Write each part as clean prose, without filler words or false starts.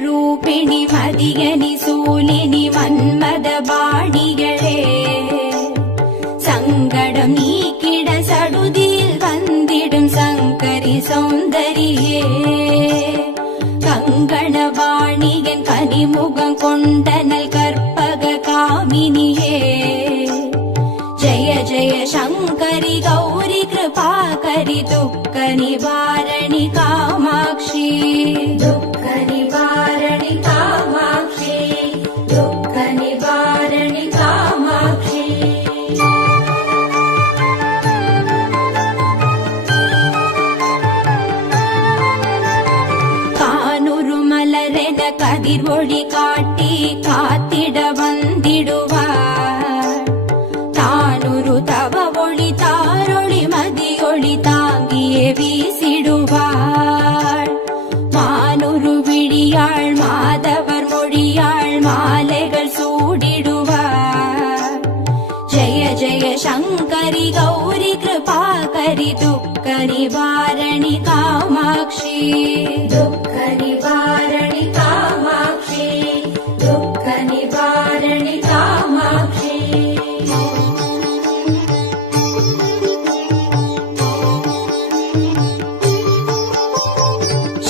ரூபிணி மதியனி சூலினி மன்மத பாணிகளே சங்கடம் நீக்கிட சடுதியில் வந்திடும் சங்கரி சௌந்தரியே கங்கணவாணியன் கனிமுகம் கொண்டனல் கற்பக காமினியே ஜய ஜய சங்கரி கௌரி கிருபாகரி துக்க நிவாரணி காமாட்சி துக்க நிவாரணி காமாட்சி துக்க நிவாரணி காமாட்சி கானுரு மலரென கதிர் ஒளி காட்டி காத்திட வந்திடுவார் தானுரு தவ ஒளி தாரொளி மதியொளி தாங்கியே வீசிடுவாள் மானுரு விழியாள் மாதவர் மொழியாள் மாலைகள் சூடிடுவார் ஜய ஜய சங்கரி கௌரி கிருபாகரி துக்க நிவாரணி காமாட்சி துக்க நிவாரணி காமாட்சி துக்க நிவாரணி காமாட்சி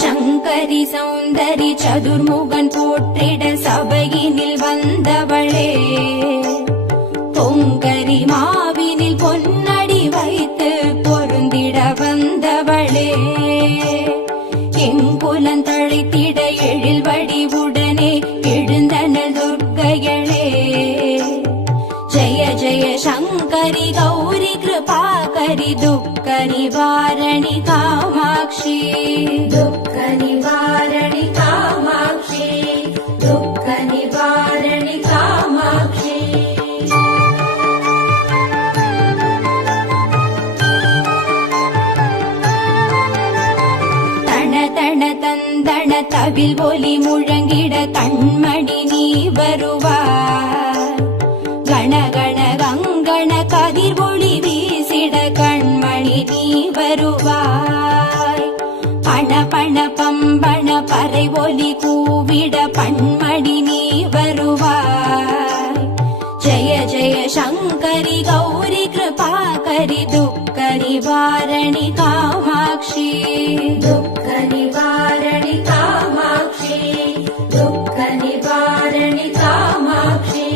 சங்கரி சௌந்தரி சதுர்முகன் போற்றிட சபையினில் வந்தவளே பொங்கரி மாவினில் பொன்னடி வைத்து பொருந்திட வந்தவளே எங்குலன் தழைத்திட எழில் வடிவுடனே எழுந்தனள் துர்க்கையளே ஜய ஜய சங்கரி கௌரி கிருபாகரி துக்க நிவாரணி காமாட்சி துக்க நிவாரணி காமாட்சி துக்க நிவாரணி காமாட்சி தன தன தந்தன தவில் ஒலி முழங்கிட கண்மணி நீ வருவார் கணகண கங்கண கதிர் ஒளி வீசிட கண்மணி நீ வருவாய் பண பண பம்பண பறை ஒலி கூவிட பண்மணி நீ வருவாய் ஜய ஜய சங்கரி கௌரி கிருபாகரி துக்க நிவாரணி காமாட்சி துக்க நிவாரணி காமாட்சி துக்க நிவாரணி காமாட்சி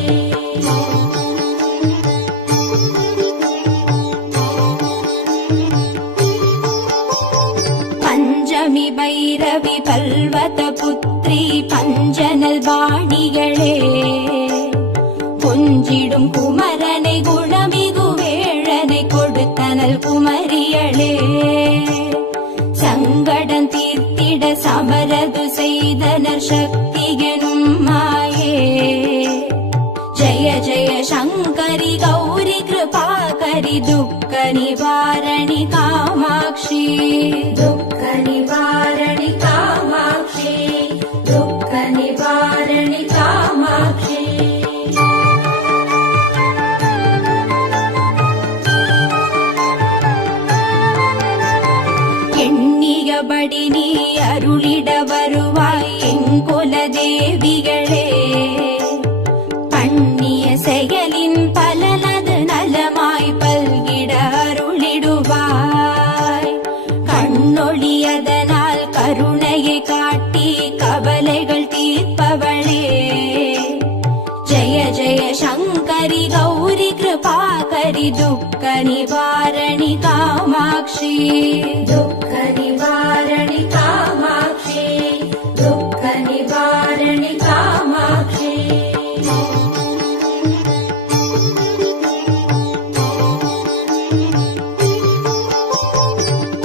பஞ்சமி பைரவி பல்வத புத்ரி பஞ்சனல் வாணிகளே கொஞ்சிடும் குமரனை குணமிகு வேழனை கொடுத்தனல் குமரியளே சங்கடம் தீர்த்திட சமரது செய்தனர் சக்தி எனும் மாயே ஜய ஜய சங்கரி கௌரி கிருபாகரி துக்க நிவாரணி காமாட்சி துக்க நிவாரணி காமாட்சி துக்க நிவாரணி காமாட்சி எண்ணியபடி நீ அருளிட வருவாய் எங்குல தேவிகளே பண்ணிய செயலின் பலனது நலமாய் பல்கிட அருளிடுவாய் கண்ணொழியதனால் கருணையை காட்டி கவலைகள் தீர்ப்பவளே ஜய ஜய சங்கரி கௌரி கிருபாகரி துக்க நிவாரணி காமாட்சி துக்க நிவாரணி காமாட்சி துக்க நிவாரணி காமாட்சி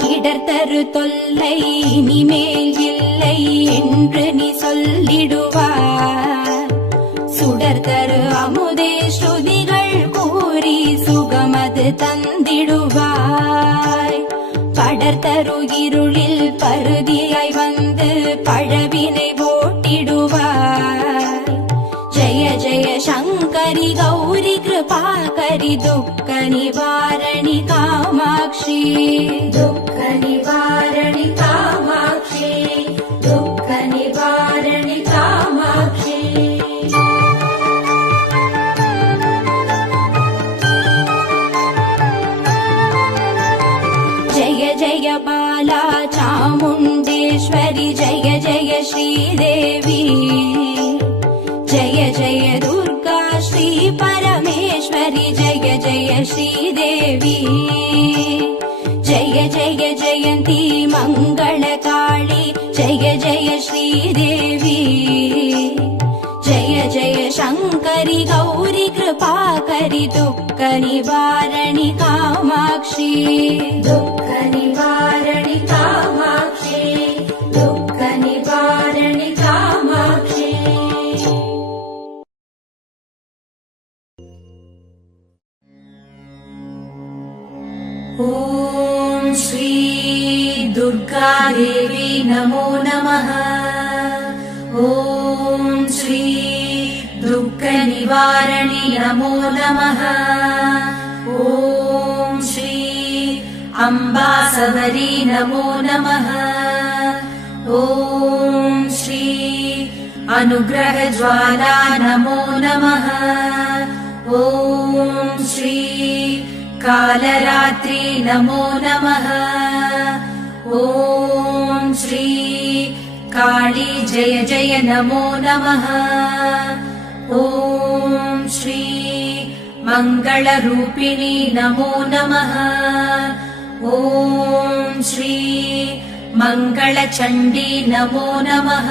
இடர்தரு தொல்லை இனிமேல் இல்லை என்று நீ சொல்லிடுவார் சுடர்தரு அமுதே ஸ்ருதிகள் கூறி சுகமது தந்திடுவாய் படர்தரு இருளில் பருதியாய் வந்து பழவினை ஓட்டிடுவாய் ஜய ஜய சங்கரி கௌரி கிருபாகரி துக்க நிவாரணி காமாட்சி துக்க நிவாரணி காமாட்சி துக்க நிவாரணி श्रीदेवी जय जय दुर्गा श्री परमेश्वरी जय जय श्रीदेवी जय जय जयन्ती मङ्गलकाली जय जय श्रीदेवी जय जय शङ्करि गौरि कृपाकरि दुःखनिवारणि कामाक्षी दुःखनिवारणि कामाक्षी दुःखनिवारणि कामाक्षी ॐ श्री दुर्गा देवी नमो नमः। ॐ श्री दुःखनिवारणि नमो नमः। ॐ श्री अम्बासवरी नमो नमः। ॐ श्री अनुग्रहज्वाला नमो नमः। ॐ श्री कालरात्रि नमो नमः। ॐ श्री काली जय जय नमो नमः। ॐ श्री मङ्गलरूपिणी नमो नमः। ॐ श्री मङ्गलचण्डी नमो नमः।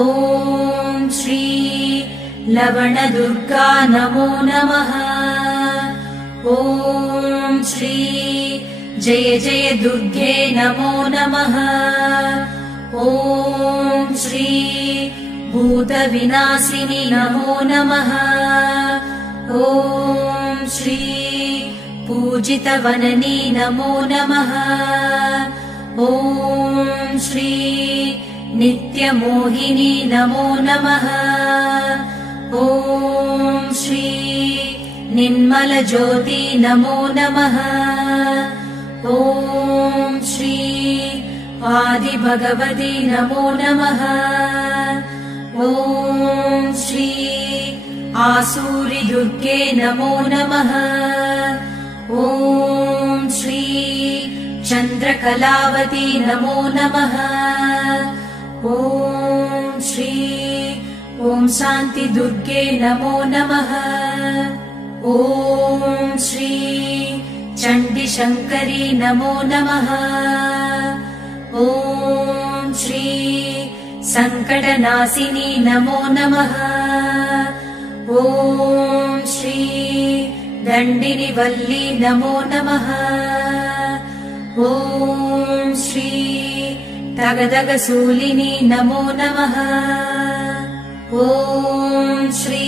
ॐ श्री लवणदुर्गा नमो नमः। ॐ श्री जय जय दुर्गे नमो नमः। ॐ श्री भूतविनाशिनि नमो नमः। ॐ श्री पूजितवननी नमो नमः। ॐ श्री नित्यमोहिनी नमो नमः। ॐ श्री निर्मलज्योति नमो नमः। ॐ श्री आदिभगवती नमो नमः। ॐ श्री आसूरि दुर्गे नमो नमः। ॐ श्री चन्द्रकलावती नमो नमः। ॐ श्री ॐ शान्ति दुर्गे नमो नमः। ॐ श्री चण्डीशङ्करी नमो नमः। ॐ श्री सङ्कटनाशिनी नमो नमः। ॐ श्री दण्डिनिवल्ली नमो नमः। ॐ श्री तगदगसूलिनी नमो नमः। ॐ श्री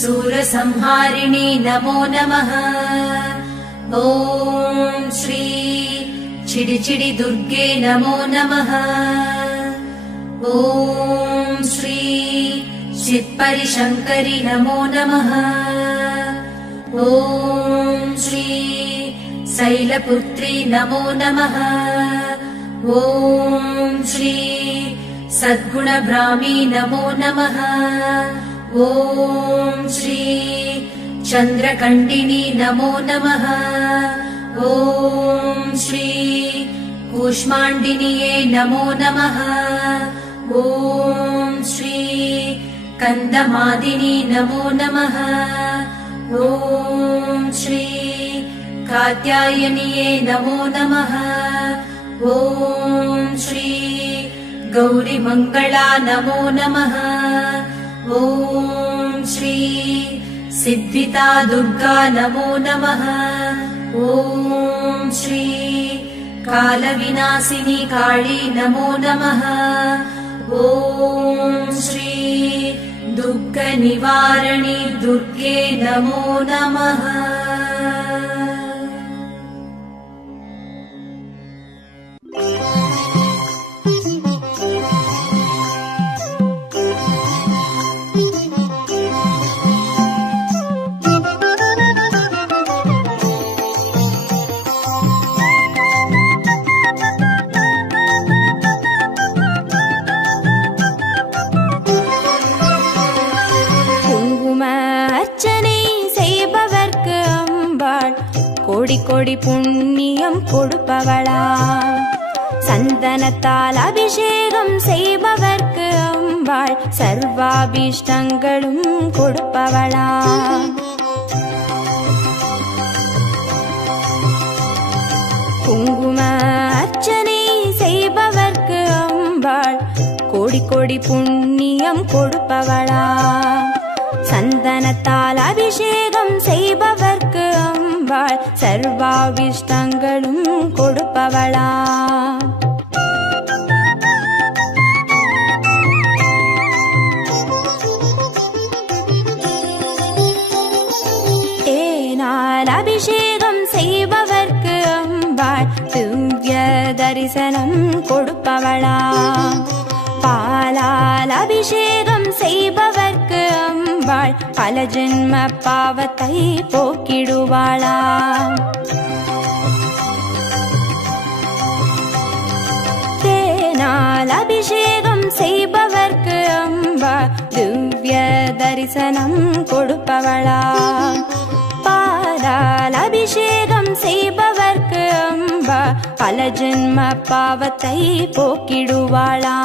सूरसंहारिणी नमो नमः। ॐ श्री चिडिचिडि दुर्गे नमो नमः। ॐ श्री चित्परिशङ्करि नमो नमः। ॐ श्री शैलपुत्री नमो नमः। ॐ श्री सद्गुणब्राह्मी नमो नमः। ॐ श्री चन्द्रकण्डिनी नमो नमः। ॐ श्री कूष्माण्डिन्ये नमो नमः। ॐ श्री कन्दमादिनी नमो नमः। ॐ श्री कात्यायन्ये नमो नमः। ॐ श्री गौरीमङ्गला नमो नमः। ॐ श्री सिद्धिता दुर्गा नमो नमः। ॐ श्री कालविनाशिनी काली नमो नमः। ॐ श्री दुःखनिवारणि दुर्गे नमो नमः। கோடி கோடி புண்ணியம் கொடுப்பவளா சந்தனத்தால் அபிஷேகம் செய்பவர்க்கு அம்பாள் சர்வாபிஷ்டங்களும் கொடுப்பவளா. குங்கும அர்ச்சனை செய்பவர்க்கு அம்பாள் கோடி கோடி புண்ணியம் கொடுப்பவளா. சந்தனத்தால் அபிஷேகம் செய்பவர்க்கு அம்பாள் சர்வாபிஷ்டங்களும் கொடுப்பவளா. தேனால் அபிஷேகம் செய்பவர்க்கு அம்பாள் திவ்ய தரிசனம் கொடுப்பவளா. பாலால் அபிஷேகம் செய்பவர்க்கு அம்பாள் பல ஜென்ம பாவத்தை போக்கிடுவாளா. தேனால் அபிஷேகம் செய்பவர்க்கு அம்பாள் திவ்ய தரிசனம் கொடுப்பவளா. பாலால் அபிஷேகம் செய்பவர்க்கு அம்பா பல ஜென்ம பாவத்தை போக்கிடுவாளா.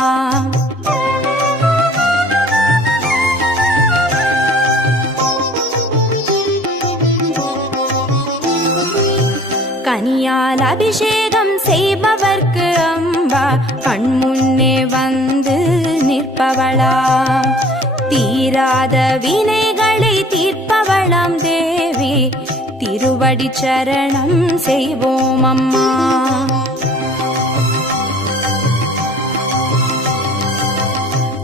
கனியால் அபிஷேகம் செய்பவர்க்கு அம்பா கண்முன்னே வந்து நிற்பவளா. தீராத வினைகளை தீர்ப்பவளாம் தேவி திருவடி சரணம் செய்வோம் அம்மா.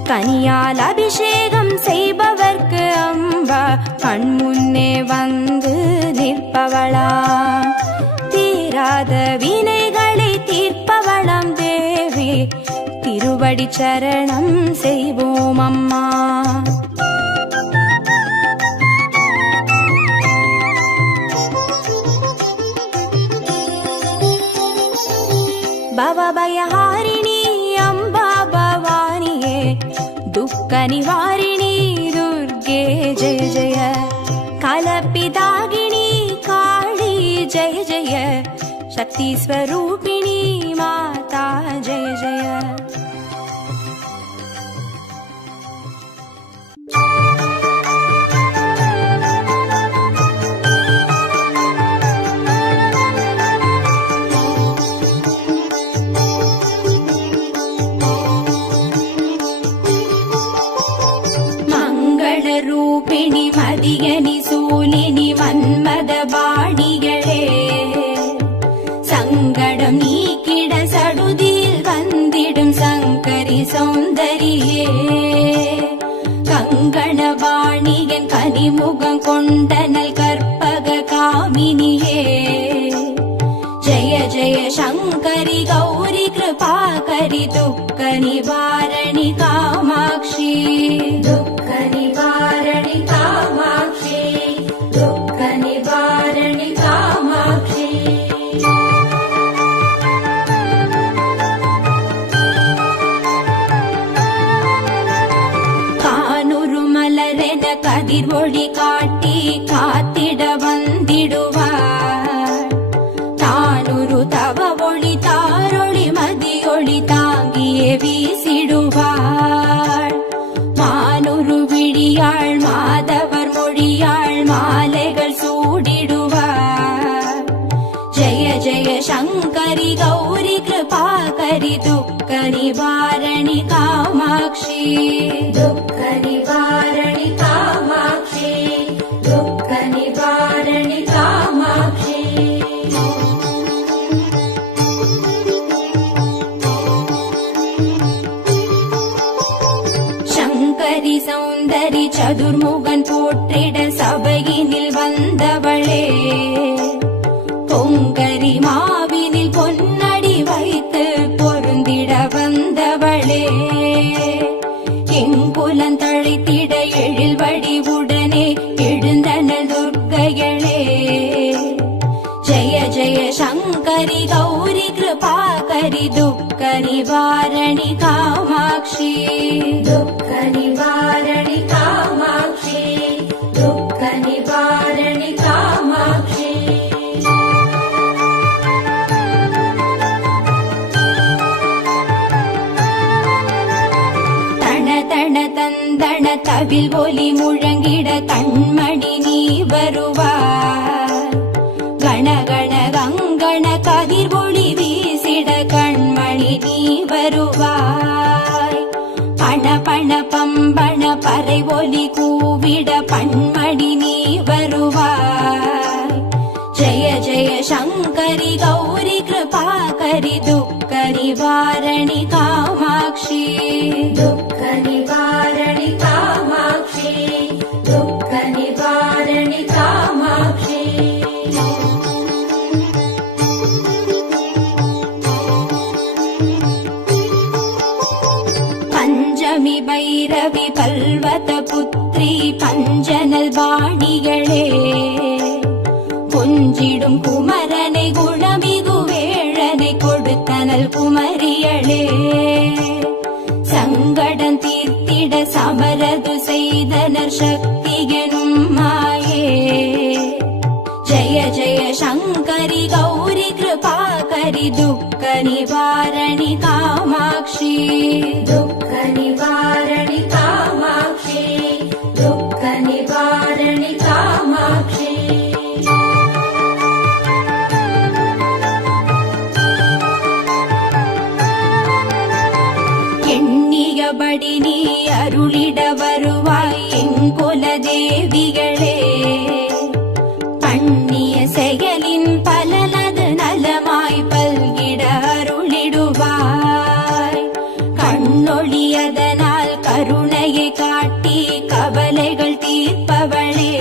கனியால் அபிஷேகம் செய்பவர்க்கு அம்பா கண்முன்னே வந்து நிற்பவளா. தீராத வினைகளை தீர்ப்பவளாம் தேவி திருவடி சரணம் செய்வோம் அம்மா. பவபயஹாரிணி அம்பா பவானியே துக்க நிவாரிணி துர்கே ஜெய ஜெய. கலப்பிதாகினி காளி ஜெய ஜெய. சக்தி ஸ்வரூபிணி மாதா ஜெய ஜெய. ரூபிணி மதியனி சூலினி மன்மத பாணிகளே சங்கடம் நீக்கிட சடுதியில் வந்திடும் சங்கரி சௌந்தரியே. கங்கண பாணியன் கனிமுகம் கொண்டனல் கற்பக காமினியே. ஜய ஜய சங்கரி கௌரி கிருபாகரி துக்க நிவாரணி காமாட்சி. துக்க நிவாரணி காமாட்சி. துக்க நிவாரணி காமாட்சி. கானுரு மலரென கதிர் ஒளி காட்டி காத்திட வந்திடுவார். தானுரு தவ ஒளி தாரொளி மதியொளி தாங்கியே வீசிடுவாள். மானுரு விழியாள் மாதவர் மொழியாள் மாலைகள் சூடிடுவார். ஜய ஜய சங்கரி கௌரி கிருபாகரி துக்க நிவாரணி காமாட்சி. துக்க நிவாரணி காமாட்சி. துக்க நிவாரணி காமாட்சி. சங்கரி சௌந்தரி சதுர்முகன் போற்றிட சபையினில் வந்தவளே. பொங்கரி மாவினில் பொன்னடி வைத்து பொருந்திட வந்தவளே. எங்குலன் தழைத்திட எழில் வடிவுடனே எழுந்தனல் துர்க்கைகளே. ஜய ஜய சங்கரி கௌரி கிருபாகரி துக்க நிவாரணி காமாட்சி. துக்க நிவாரணி காமாட்சி. துக்க நிவாரணி காமாட்சி. தந்தன தவில் ஒலி முழங்கிட கண்மணி நீ வருவாய். கணகண கங்கண கதிர் ஒளி வீசிட கண்மணி நீ வருவாய். பண பண பம்பண பறை ஒலி கூவிட பண்மணி நீ வருவாய். ஜெய ஜெய சங்கரி கௌரி கிருபாகரி துக்க நிவாரணி காமாட்சி. துக்க நிவாரணி காமாட்சி. துக்க நிவாரணி காமாட்சி. பஞ்சமி பைரவி பல்வத புத்ரி பஞ்சனல் வாணிகளே, கொஞ்சிடும் குமரனை குணமிகு வேழனை கொடுத்தனல் குமரியளே. சங்கடம் தீர்த்திட சமரது செய்தனர் சக்தி எனும் மாயே. ஜெய ஜெய சங்கரி கௌரி கிருபாகரி துக்க நிவாரணி காமாட்சி. துக்க நிவாரணி காமாட்சி. துக்க நிவாரணி காமாட்சி. எண்ணியபடி நீ அருளிட வருவாய் எங்குல தேவிகளே. பண்ணிய செயலின் பலனது நலமாய் பல்கிட அருளிடுவாய். கண்ணொழியதனால் கருணையை காட்டி கவலைகள் தீர்ப்பவளே.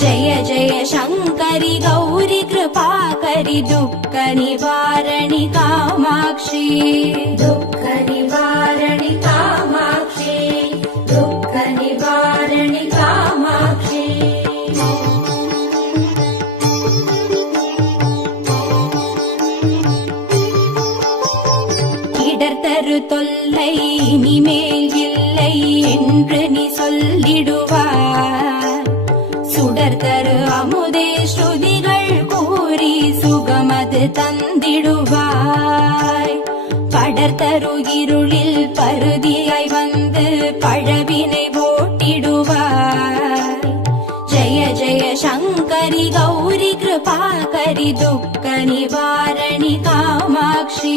ஜெய ஜெய சங்கரி கௌரி கிருபாகரி துக்க நிவாரணி காமாட்சி. துக்க நிவாரணி காமாட்சி. துக்க நிவாரணி காமாட்சி. இடர்தரு தொல்லை இனிமேல் இல்லை என்று நீ சொல்லிடுவார். சுடர் தரு அமுதே ஸ்ருதிகள் கூறி சுகமது தந்திடுவாய். படர் தரு இருளில் பருதியாய் வந்து பழவினை ஓட்டிடுவாய். ஜெய ஜெய சங்கரி கௌரி கிருபாகரி துக்க நிவாரணி காமாட்சி.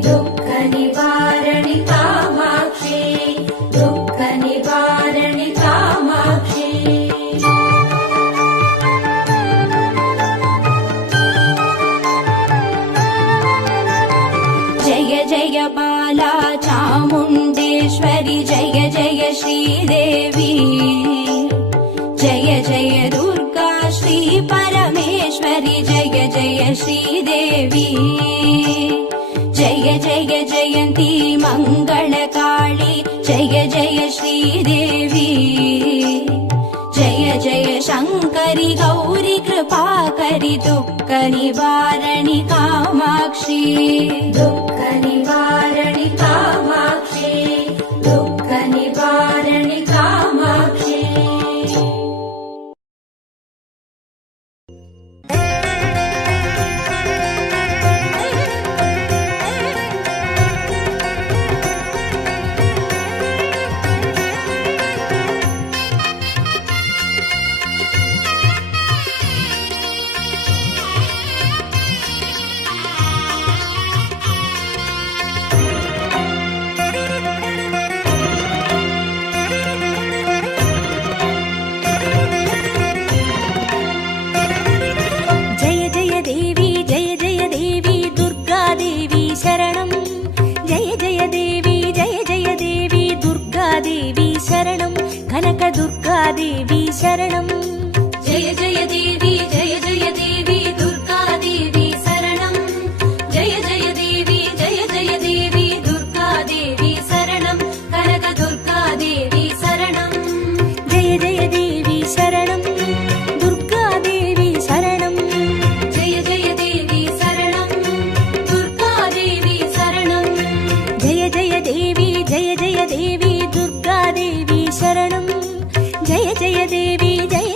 துக்க நிவாரணி காமாட்சி. துக்க நிவாரணி காமாட்சி. जय जय बाला चामुण्डेश्वरि जय जय श्रीदेवी. जय जय दुर्गा श्री परमेश्वरि जय जय श्रीदेवी. जय जय जयन्ती मङ्गलकाली जय जय श्रीदेवी. जय जय शङ्करि गौरी कृपाकरि दुःख निवारणि कामाक्षी. दुःख निवारणि कामाक्षी. दुःख निवारणि कामाक्षी. देवी शरणं. जय जय देवी जय जय देवी दुर्गा देवी शरणं. जय जय देवी जय जय देवी दुर्गा देवी शरणं. कनक दुर्गा देवी शरणं. जय जय देवी शरणं. दुर्गा देवी शरणं. जय जय देवी शरणं. दुर्गा देवी शरणं. जय जय देवी जय जय देवी दुर्गा देवी शरणं. जय जय देवी जय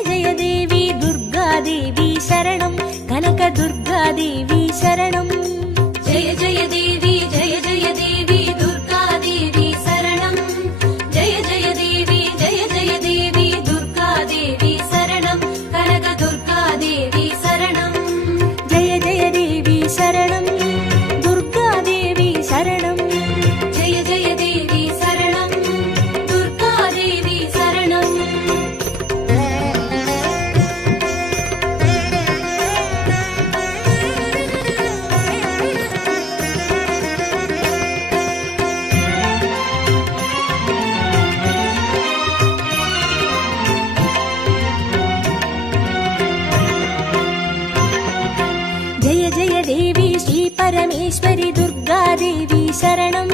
शरणं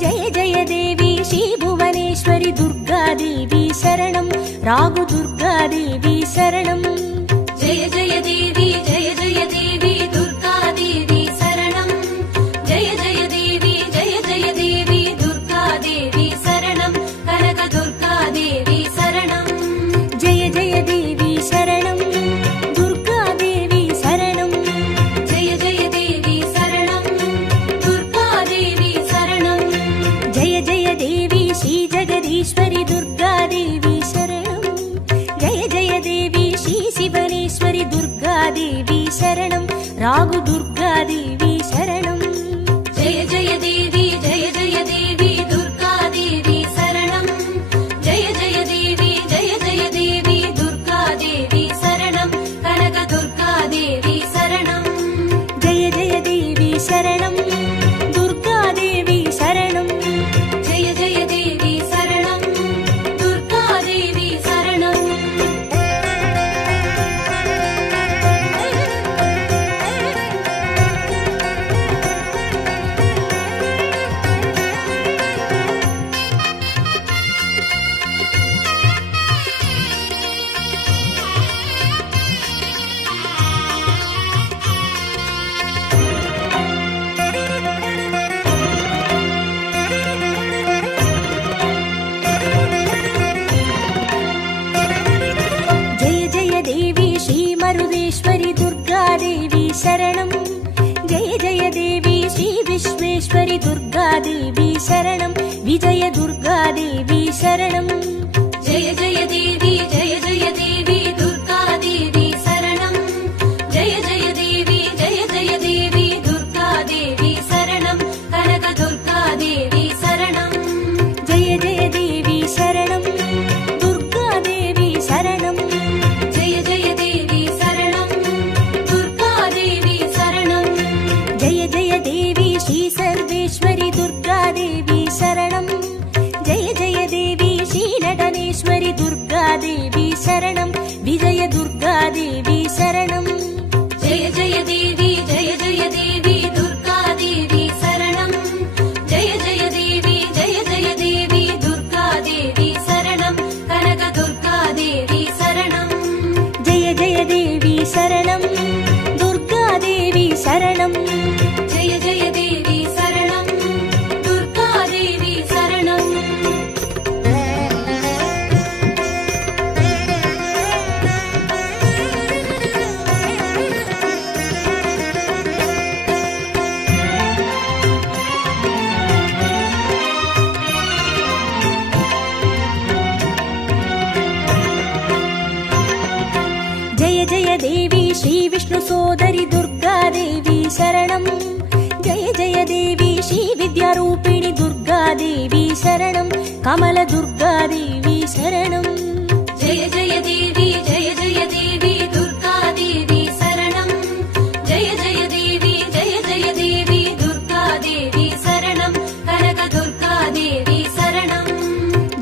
जय जय देवी श्री भुवनेश्वरि दुर्गा देवी शरणं रागु दुर्गा देवी शरणं जय जय देवी दुर्गा देवी शरणं जय जय देवी दुर्गा देवी शरणं कनक दुर्गा देवी शरणं जय जय देवी शरणं दुर्गा देवी शरणं जय जय देवी शरणं दुर्गा देवी शरणं जय जय देवी श्री जगदीश्वरि दुर्गा देवी शरणं जय जय देवी श्री शिवनेश्वरि दुर्गा देवी शरणं रागु दुर्गा देवी शरणं जय जय देवी दुर्गा देवी शरणं जय जय देवी दुर्गा देवी शरणं कनक दुर्गा देवी शरणं जय जय देवी शरणं दुर्गा देवी शरणं जय जय देवी शरणं दुर्गा देवी शरणं जय जय देवी श्री मरुदेश्वरि दुर्गा देवी शरणं जय जय देवी श्री विश्वेश्वरि दुर्गा देवी शरणं विजय दुर्गा देवी शरणं जय जय देवी दुर्गा देवी शरणं जय जय देवी दुर्गा देवी शरणं कनक दुर्गा देवी शरणं जय जय देवी शरणं दुर्गा देवी शरणं जय जय देवी शरणं दुर्गा देवी शरणं जय जय देवी श्री सर्वेश्वरि दुर्गा देवी शरणं जय जय देवी श्री नटनेश्वरि दुर्गा देवी शरणं विजय दुर्गा देवी शरणं जय जय देवी दुर्गा देवी शरणं जय जय देवी दुर्गा देवी शरणं कनक दुर्गा देवी शरणं जय जय देवी शरणं दुर्गा देवी शरणं जय जय देवी शरणं दुर्गा देवी शरणं जय जय देवी श्री विष्णु सोदरि दुर्गा देवी शरणं जय जय देवी श्री विद्यारूपिणि दुर्गा देवी शरणं कमल दुर्गा देवी शरणं जय जय देवी दुर्गा देवी शरणं जय जय देवी दुर्गा देवी शरणं कनक दुर्गा देवी शरणं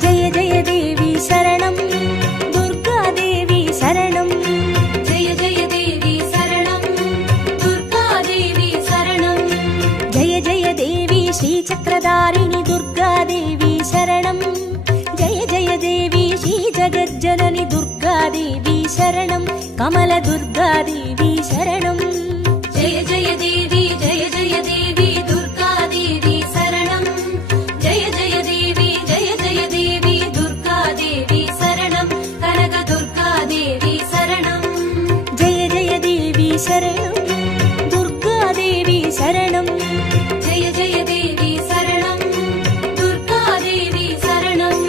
जय जय देवी शरणं दुर्गा देवी शरणं जय जय देवी शरणं दुर्गा देवी शरणं जय जय देवी श्री चक्रधारिणि दुर्गा देवी शरणं जय जय देवी श्री जगज्जननि दुर्गा देवी शरणं कमल दुर्गा देवी शरणं जय जय देवी दुर्गा देवी शरणं जय जय देवी दुर्गा देवी शरणं कनक दुर्गा देवी शरणं जय जय देवी शरणं दुर्गा देवी शरणं जय जय देवी शरणं दुर्गा देवी शरणं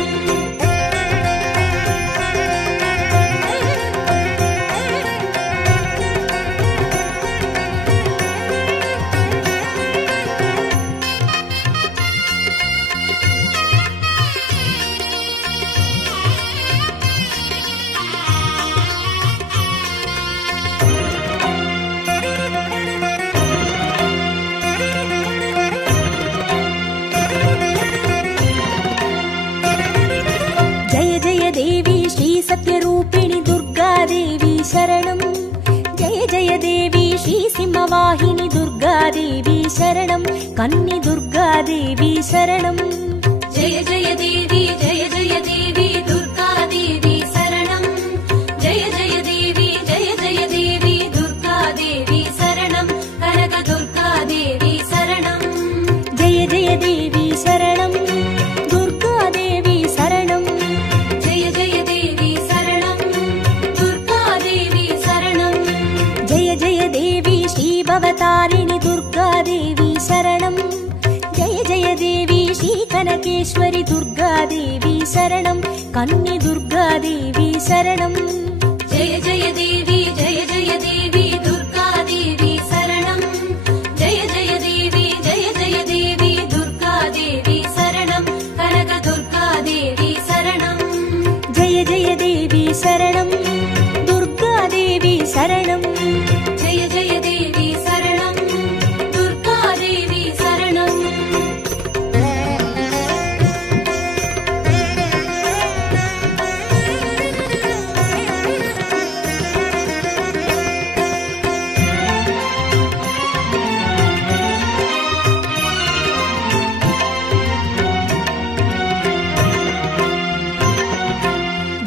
सत्यरूपिणि दुर्गा देवी शरणं जय जय देवी श्री सिंहवाहिनी दुर्गा दुर्गादेवी शरणं कन्नि दुर्गादेवी शरणं जय जय देवी दुर्गादेवी शरणं जय जय देवी दुर्गादेवी शरणं कनक दुर्गादेवी शरणं जय जय देवी शरणं दुर्गादेवी शरणं जय जय देवी शरणं दुर्गादेवी शरणं जय जय देवी श्रीभवतारिणि दुर्गादेवी शरणं जय जय देवी श्रीकनकेश्वरि दुर्गादेवी शरणं कन्नि दुर्गादेवी शरणं जय जय देवी दुर्गादेवी शरणं जय जय देवी दुर्गादेवी शरणं कनक दुर्गादेवी शरणं जय जय देवी शरणं दुर्गादेवी शरणं जय जय देवी शरणं दुर्गादेवी शरणं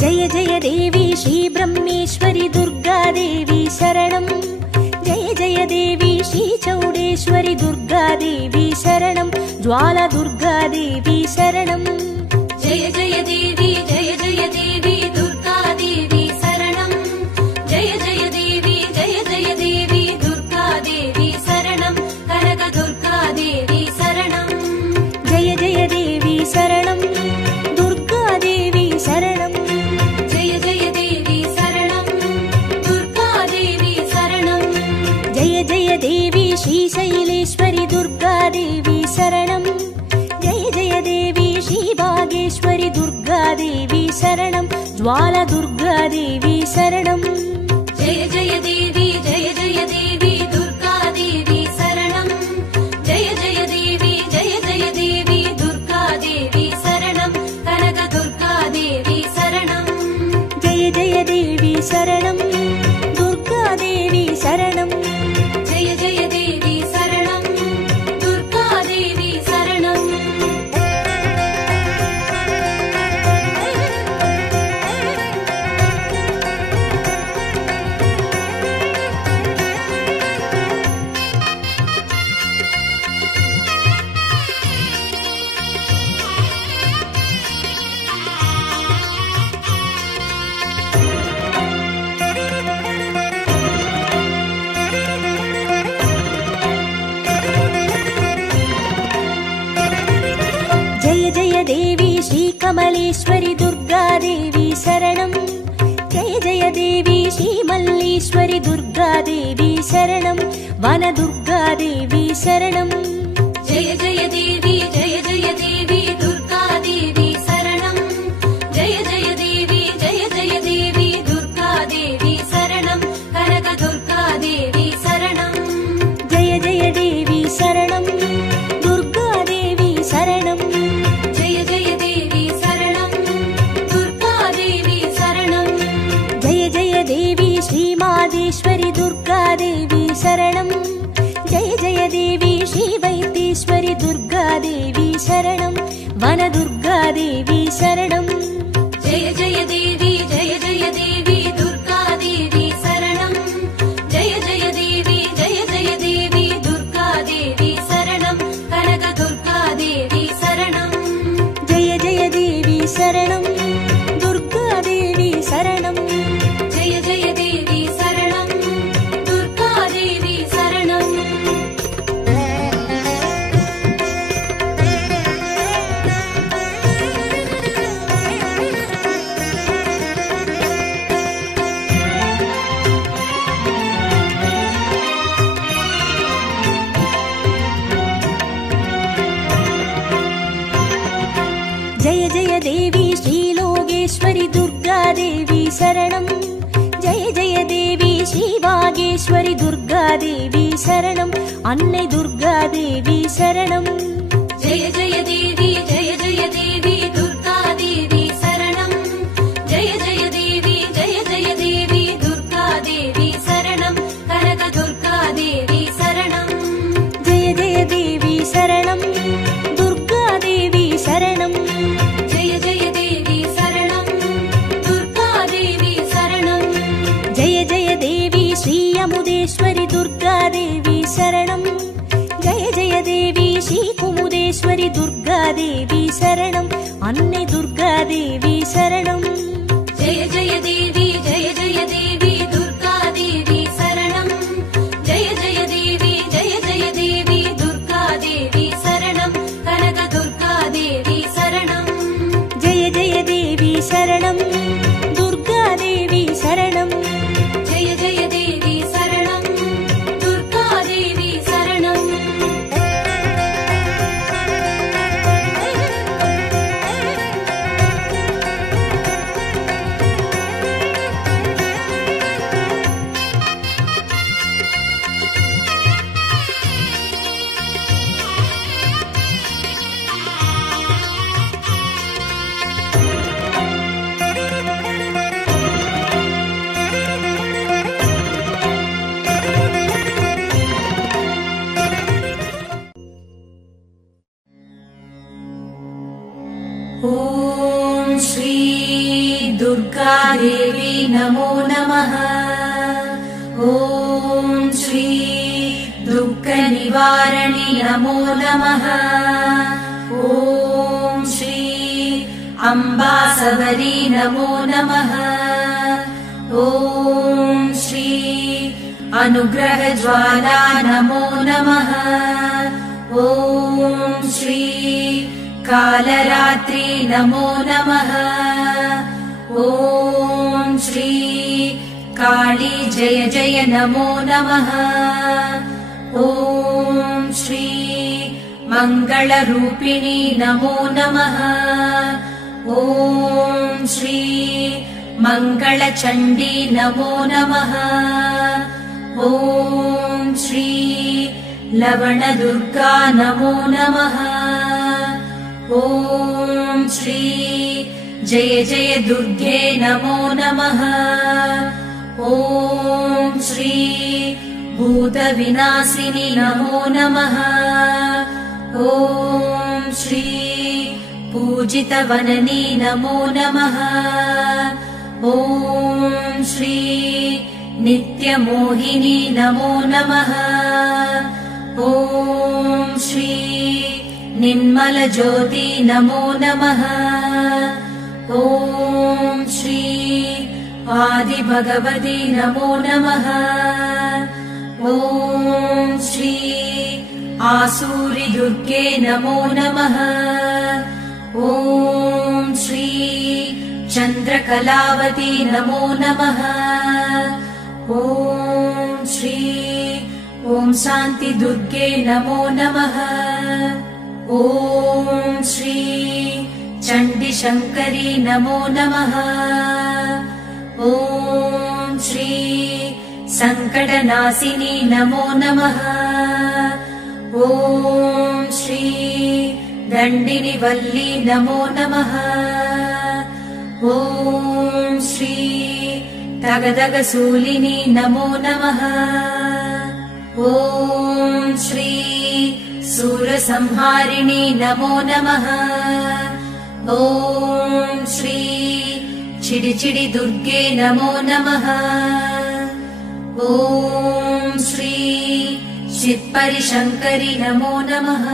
जय जय देवी श्रीब्रह्मेश्वरि दुर्गादेवी शरणं जय जय देवी श्रीचौडेश्वरि दुर्गादेवी शरणं ज्वाला दुर्गादेवी शरणं जय जय देवी दुर्गादेवी शरणं जय जय देवी दुर्गादेवी शरणं कनक दुर्गादेवी शरणं जय जय देवी शरणं दुर्गादेवी शरणं जय जय देवी शरणं दुर्गादेवी शरणं जय जय देवी श्रीशैलेश्वरि दुर्गादेवी शरणं जय जय देवी श्रीभागेश्वरि दुर्गादेवी शरणं ज्वाला दुर्गादेवी शरणं जय जय देवी दुर्गादेवी शरणं जय जय देवी दुर्गादेवी शरणं कनक दुर्गादेवी शरणं जय जय देवी शरणं दुर्गादेवी शरणं जय जय देवी शरणं दुर्गादेवी शरणं जय जय देवी श्रीकमलेश्वरि दुर्गादेवी शरणं जय जय देवी श्रीमल्लीश्वरि दुर्गादेवी शरणं वनदुर्गादेवी शरणं जय जय देवी दुर्गादेवी शरणं जय जय देवी दुर्गादेवी शरणं कनक दुर्गादेवी शरणं जय जय देवी शरणं दुर्गादेवी शरणं जय जय देवी शरणं दुर्गादेवी शरणं जय जय देवी श्रीमादेश्वरि दुर्गादेवी शरणं जय जय देवी श्रीवैद्येश्वरि दुर्गादेवी शरणं वनदुर्गादेवी शरणं जय जय देवी दुर्गादेवी शरणं जय जय देवी दुर्गादेवी शरणं कनक दुर्गादेवी शरणं जय जय देवी शरणं दुर्गादेवी शरणं जय जय देवी शरणं दुर्गादेवी शरणं जय जय देवी श्रीलोकेश्वरि दुर्गादेवी शरणं जय जय देवी श्रीभागेश्वरि दुर्गादेवी शरणं अन्नै दुर्गादेवी शरणं जय जय देवी दुर्गादेवी शरणं जय जय देवी दुर्गादेवी शरणं कनक दुर्गादेवी शरणं अन्ने दुर्गादेवी शरणम् जय जय देवी जय जय देवी दुर्गा देवी शरणम् जय जय देवी दुर्गा देवी शरणम् कनक दुर्गा देवी शरणम् जय जय देवी शरणम् दुर्गा देवी शरणम् जय जय देवी शरणम् दुर्गा देवी शरणम् ॐ श्री दुर्गा देवी नमो नमः। ॐ श्री दुःखनिवारणि नमो नमः। ॐ श्री अम्बासवरी नमो नमः। ॐ श्री अनुग्रहज्वाला नमो नमः। ॐ श्री कालरात्रि नमो नमः। ॐ श्री काली जय जय नमो नमः। ॐ श्री मङ्गलरूपिणी नमो नमः। ॐ श्री मङ्गलचण्डी नमो नमः। ॐ श्री लवणदुर्गा नमो नमः। ॐ श्री जय जय दुर्गे नमो नमः। ॐ श्री भूतविनाशिनि नमो नमः। ॐ श्री पूजितवननी नमो नमः। ॐ श्री नित्यमोहिनी नमो नमः। ॐ श्री निर्मलज्योति नमो नमः। ॐ श्री आदिभगवती नमो नमः। ॐ श्री आसूरिदुर्गे नमो नमः। ॐ श्री चन्द्रकलावती नमो नमः। ॐ श्री ॐ शान्तिदुर्गे नमो नमः। ॐ श्री चण्डीशङ्करी नमो नमः। ॐ श्री सङ्कटनाशिनी नमो नमः। ॐ श्री दण्डिनिवल्ली नमो नमः। ॐ श्री तगदगशूलिनी नमो नमः। ॐ श्री सूरसंहारिणी नमो नमः। ॐ श्री चिडिचिडि दुर्गे नमो नमः। ॐ श्री चित्परिशङ्करि नमो नमः।